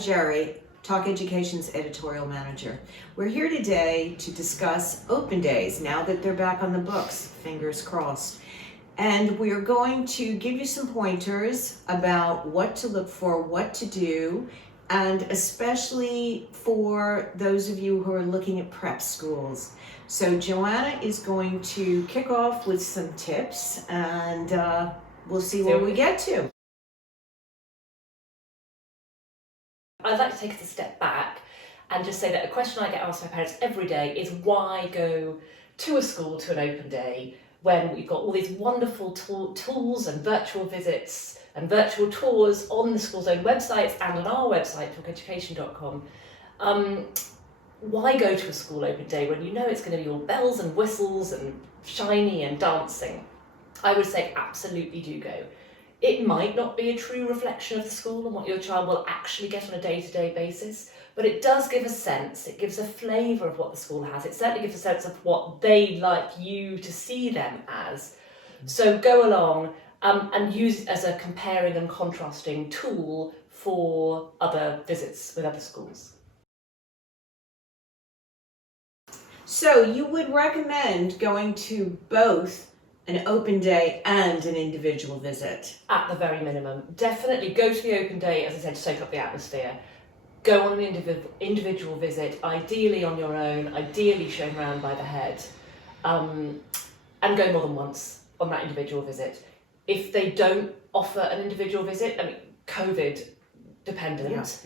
Jerry, Talk Education's editorial manager. We're here today to discuss open days now that they're back on the books, fingers crossed. And we're going to give you some pointers about what to look for, what to do, and especially for those of you who are looking at prep schools. So Joanna is going to kick off with some tips, and we'll see where we get to. I'd like to take us a step back and just say that a question I get asked by parents every day is why go to a school to an open day when we've got all these wonderful tools and virtual visits and virtual tours on the school's own websites and on our website, talkeducation.com. Why go to a school open day when you know it's going to be all bells and whistles and shiny and dancing? I would say absolutely do go. It might not be a true reflection of the school and what your child will actually get on a day-to-day basis, but it does give a sense, it gives a flavour of what the school has. It certainly gives a sense of what they'd like you to see them as. So go along and use it as a comparing and contrasting tool for other visits with other schools. So you would recommend going to both an open day and an individual visit? At the very minimum. Definitely go to the open day, as I said, to soak up the atmosphere. Go on an individual visit, ideally on your own, ideally shown around by the head, and go more than once on that individual visit. If they don't offer an individual visit, I mean, COVID dependent,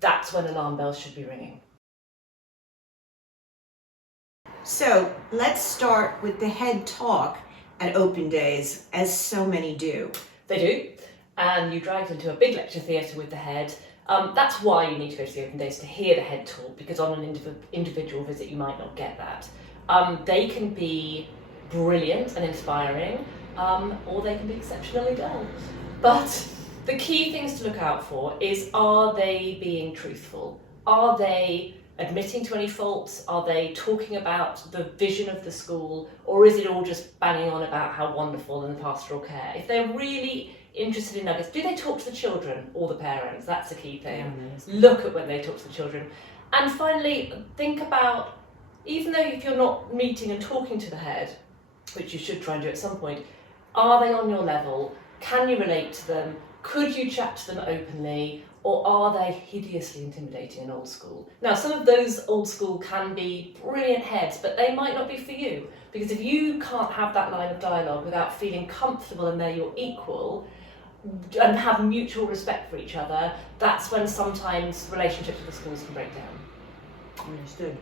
that's when alarm bells should be ringing. So let's start with the head talk at open days, as so many do. They do, and you drive into a big lecture theatre with the head. That's why you need to go to the open days, to hear the head talk, because on an individual visit you might not get that. They can be brilliant and inspiring, or they can be exceptionally dull. But the key things to look out for is, are they being truthful? Are they admitting to any faults? Are they talking about the vision of the school, or is it all just banging on about how wonderful and the pastoral care? If they're really interested in nuggets, do they talk to the children or the parents? That's the key thing. Look at when they talk to the children. And finally, think about, even though if you're not meeting and talking to the head, which you should try and do at some point, are they on your level? Can you relate to them? Could you chat to them openly? Or are they hideously intimidating and old school? Now, some of those old school can be brilliant heads, but they might not be for you. Because if you can't have that line of dialogue without feeling comfortable and they're your equal, and have mutual respect for each other, that's when sometimes relationships with the schools can break down. Understood.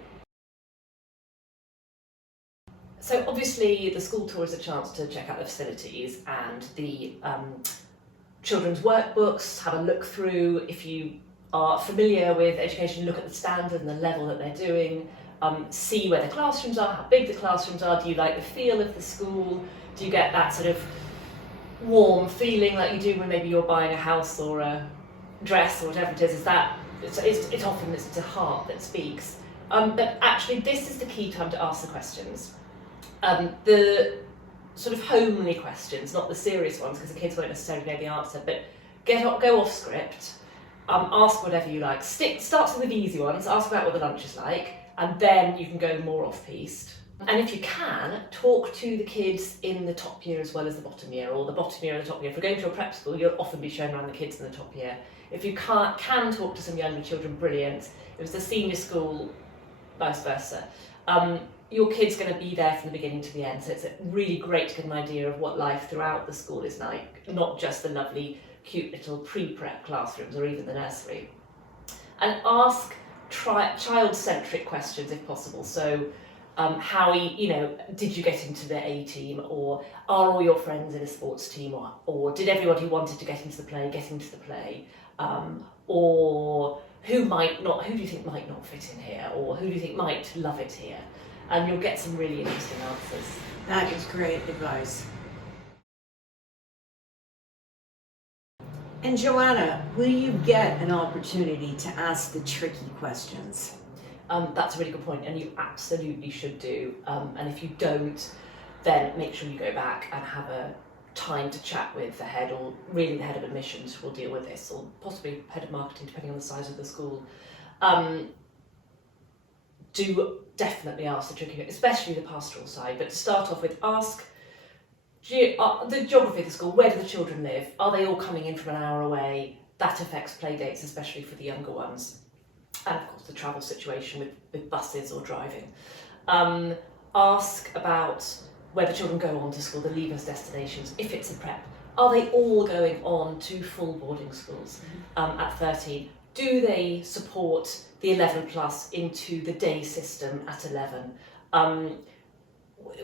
So obviously the school tour is a chance to check out the facilities and the children's workbooks, have a look through. If you are familiar with education, look at the standard and the level that they're doing, see where the classrooms are, how big the classrooms are. Do you like the feel of the school? Do you get that sort of warm feeling like you do when maybe you're buying a house or a dress or whatever it is? Is that it's often it's the heart that speaks. But actually this is the key time to ask the questions. The sort of homely questions, not the serious ones, because the kids won't necessarily know the answer, but go off script, ask whatever you like. Start with the easy ones, ask about what the lunch is like, and then you can go more off-piste. And if you can, talk to the kids in the top year as well as the bottom year, or the bottom year and the top year. If you're going to a prep school, you'll often be shown around the kids in the top year. If you can talk to some younger children, brilliant. If it was the senior school, vice versa. Your kid's going to be there from the beginning to the end, so it's really great to get an idea of what life throughout the school is like, not just the lovely, cute little pre-prep classrooms or even the nursery. And ask child-centric questions if possible. So, did you get into the A team, or are all your friends in a sports team, or did everyone who wanted to get into the play get into the play, or who do you think might not fit in here, or who do you think might love it here? And you'll get some really interesting answers. That is great advice. And Joanna, will you get an opportunity to ask the tricky questions? That's a really good point, and you absolutely should do. And if you don't, then make sure you go back and have a time to chat with the head, or really the head of admissions who will deal with this, or possibly head of marketing, depending on the size of the school. Do definitely ask the tricky, especially the pastoral side, but to start off with, ask the geography of the school. Where do the children live? Are they all coming in from an hour away? That affects play dates, especially for the younger ones. And of course the travel situation with buses or driving. Ask about where the children go on to school, the leavers destinations, if it's a prep. Are they all going on to full boarding schools at 13? Do they support the 11 plus into the day system at 11?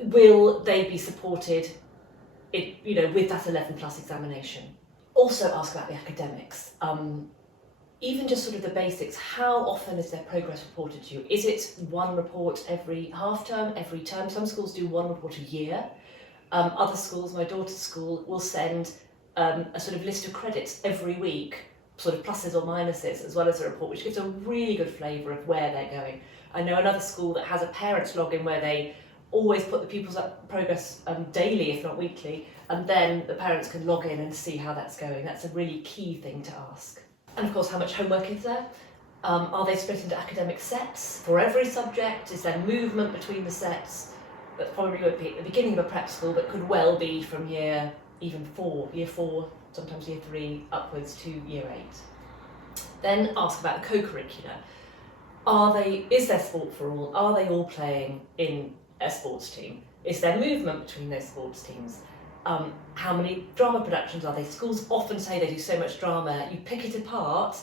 Will they be supported with that 11 plus examination? Also ask about the academics. Even just sort of the basics, how often is their progress reported to you? Is it one report every half term, every term? Some schools do one report a year. Other schools, my daughter's school, will send a sort of list of credits every week, sort of pluses or minuses, as well as a report, which gives a really good flavour of where they're going. I know another school that has a parents login where they always put the pupils' progress daily, if not weekly, and then the parents can log in and see how that's going. That's a really key thing to ask. And of course, how much homework is there? Are they split into academic sets for every subject? Is there movement between the sets? That probably would be at the beginning of a prep school, but could well be from year 4, sometimes year 3, upwards to year 8. Then ask about the co-curricular. Is there sport for all? Are they all playing in a sports team? Is there movement between those sports teams? How many drama productions are they? Schools often say they do so much drama, you pick it apart,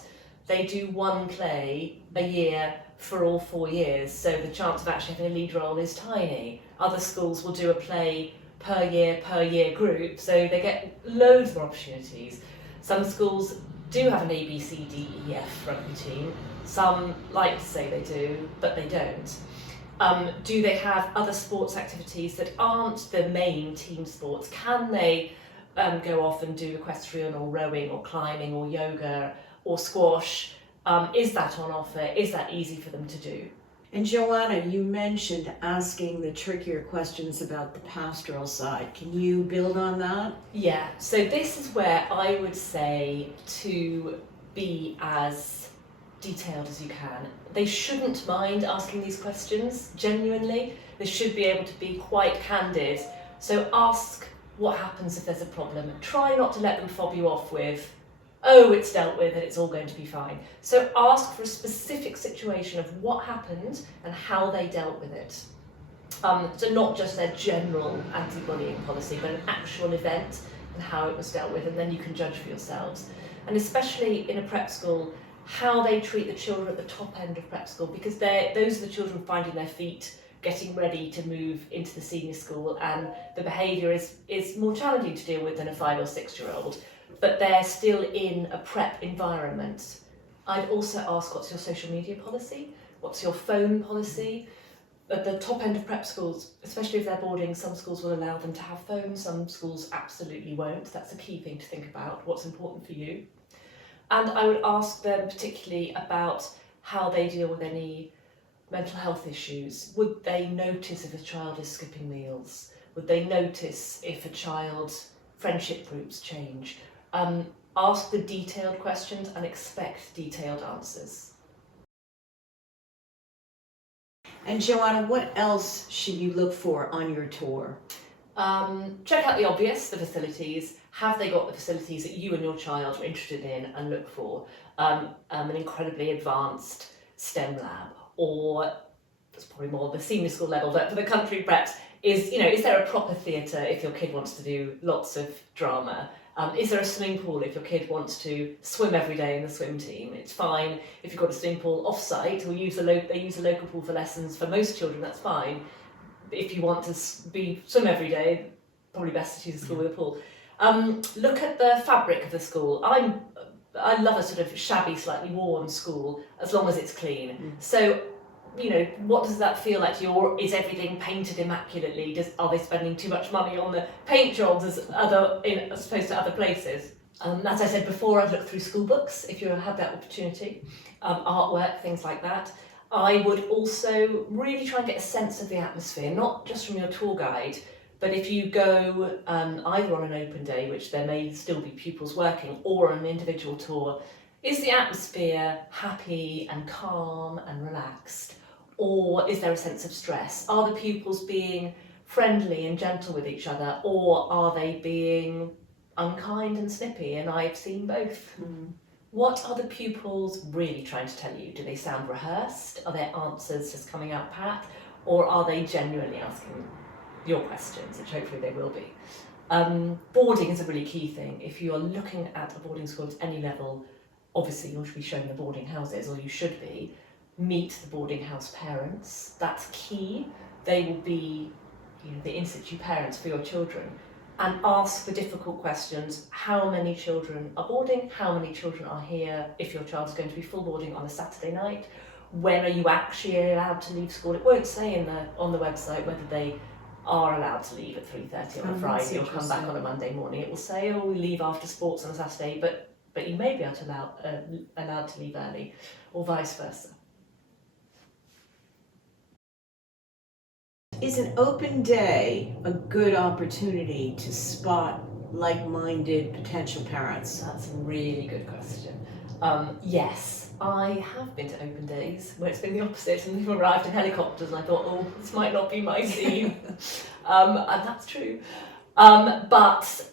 they do one play a year for all 4 years, so the chance of actually having a lead role is tiny. Other schools will do a play per year group, so they get loads more opportunities. Some schools do have an A, B, C, D, E, F rugby team. Some like to say they do, but they don't. Do they have other sports activities that aren't the main team sports? Can they go off and do equestrian or rowing or climbing or yoga or squash? Is that on offer? Is that easy for them to do? And Joanna, you mentioned asking the trickier questions about the pastoral side. Can you build on that? Yeah, so this is where I would say to be as detailed as you can. They shouldn't mind asking these questions, genuinely. They should be able to be quite candid. So ask what happens if there's a problem. Try not to let them fob you off with, oh, it's dealt with and it's all going to be fine. So ask for a specific situation of what happened and how they dealt with it. So not just their general anti-bullying policy, but an actual event and how it was dealt with, and then you can judge for yourselves. And especially in a prep school, how they treat the children at the top end of prep school, because those are the children finding their feet, getting ready to move into the senior school, and the behaviour is more challenging to deal with than a 5 or 6 year old, but they're still in a prep environment. I'd also ask, what's your social media policy? What's your phone policy? At the top end of prep schools, especially if they're boarding, some schools will allow them to have phones, some schools absolutely won't. That's a key thing to think about, what's important for you. And I would ask them particularly about how they deal with any mental health issues. Would they notice if a child is skipping meals? Would they notice if a child's friendship groups change? Ask the detailed questions and expect detailed answers. And Joanna, what else should you look for on your tour? Check out the obvious, the facilities. Have they got the facilities that you and your child are interested in, and look for an incredibly advanced STEM lab, or it's probably more the senior school level, but for the country preps, is there a proper theatre if your kid wants to do lots of drama? Is there a swimming pool if your kid wants to swim every day in the swim team? It's fine if you've got a swimming pool off-site, or they use a local pool for lessons. For most children, that's fine. If you want to swim every day, probably best to choose a school with a pool. Look at the fabric of the school. I love a sort of shabby, slightly worn school, as long as it's clean. So, what does that feel like to you? Or is everything painted immaculately? Are they spending too much money on the paint jobs as opposed to other places? As I said before, I'd look through school books if you had that opportunity, artwork, things like that. I would also really try and get a sense of the atmosphere, not just from your tour guide, But if you go either on an open day, which there may still be pupils working, or on an individual tour, is the atmosphere happy and calm and relaxed? Or is there a sense of stress? Are the pupils being friendly and gentle with each other, or are they being unkind and snippy? And I've seen both. Mm. What are the pupils really trying to tell you? Do they sound rehearsed? Are their answers just coming out pat? Or are they genuinely asking your questions, which hopefully they will be? Boarding is a really key thing. If you are looking at a boarding school at any level, obviously you'll be shown the boarding houses, or you should be. Meet the boarding house parents. That's key. They will be, the in situ parents for your children. And ask the difficult questions. How many children are boarding? How many children are here if your child's going to be full boarding on a Saturday night? When are you actually allowed to leave school? It won't say on the website whether they are allowed to leave at 3:30 on a Friday or come back on a Monday morning. It will say, we leave after sports on a Saturday, but you may be allowed to leave early, or vice versa. Is an open day a good opportunity to spot like-minded potential parents? That's a really good question. Yes, I have been to open days where it's been the opposite, and they've arrived in helicopters and I thought, this might not be my scene. And that's true. But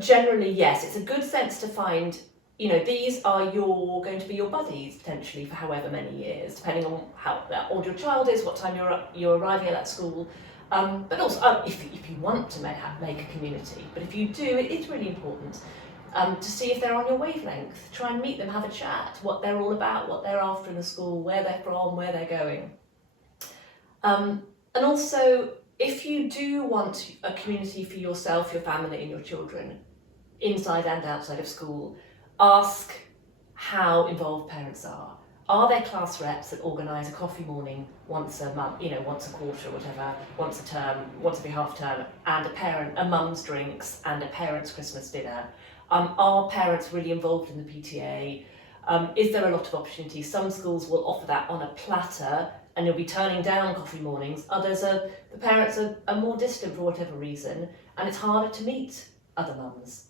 generally, yes, it's a good sense to find, these are going to be your buddies potentially for however many years, depending on how old your child is, what time you're arriving at that school. But also, if you want to make a community, but if you do, it is really important to see if they're on your wavelength. Try and meet them, have a chat, what they're all about, what they're after in the school, where they're from, where they're going. And also, if you do want a community for yourself, your family and your children, inside and outside of school, ask how involved parents are. Are there class reps that organise a coffee morning once a month, once a quarter or whatever, once a term, once every half term, and a mum's drinks and a parents' Christmas dinner? Are parents really involved in the PTA? Is there a lot of opportunities? Some schools will offer that on a platter and you'll be turning down coffee mornings. Others, the parents are more distant for whatever reason, and it's harder to meet other mums.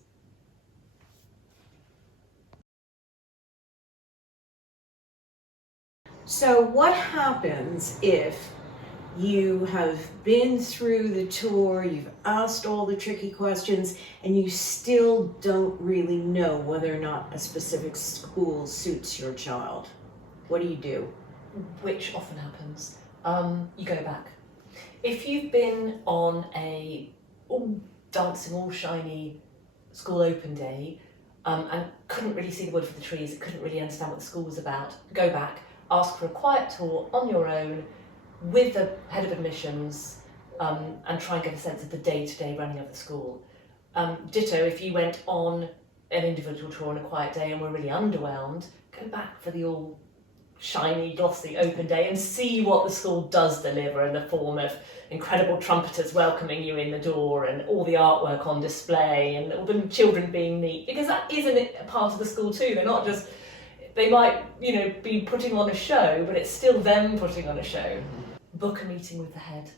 So what happens if you have been through the tour, you've asked all the tricky questions, and you still don't really know whether or not a specific school suits your child? What do you do? Which often happens. You go back. If you've been on a dancing all shiny school open day and couldn't really see the wood for the trees, couldn't really understand what the school was about, go back, ask for a quiet tour on your own with the head of admissions, and try and get a sense of the day-to-day running of the school. Ditto, if you went on an individual tour on a quiet day and were really underwhelmed, go back for the all shiny, glossy open day and see what the school does deliver in the form of incredible trumpeters welcoming you in the door and all the artwork on display and all the children being neat, because that isn't a part of the school too. They're not just, they might, be putting on a show, but it's still them putting on a show. Book a meeting with the head.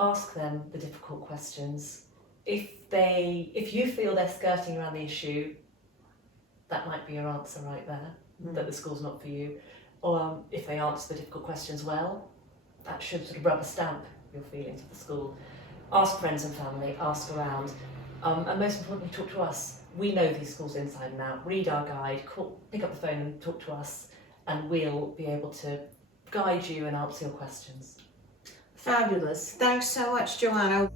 Ask them the difficult questions. If you feel they're skirting around the issue, that might be your answer right there, that the school's not for you. Or if they answer the difficult questions well, that should sort of rubber stamp your feelings of the school. Ask friends and family, ask around, and most importantly, talk to us. We know these schools inside and out. Read our guide, pick up the phone and talk to us, and we'll be able to guide you and answer your questions. Fabulous. Thanks so much, Joanna.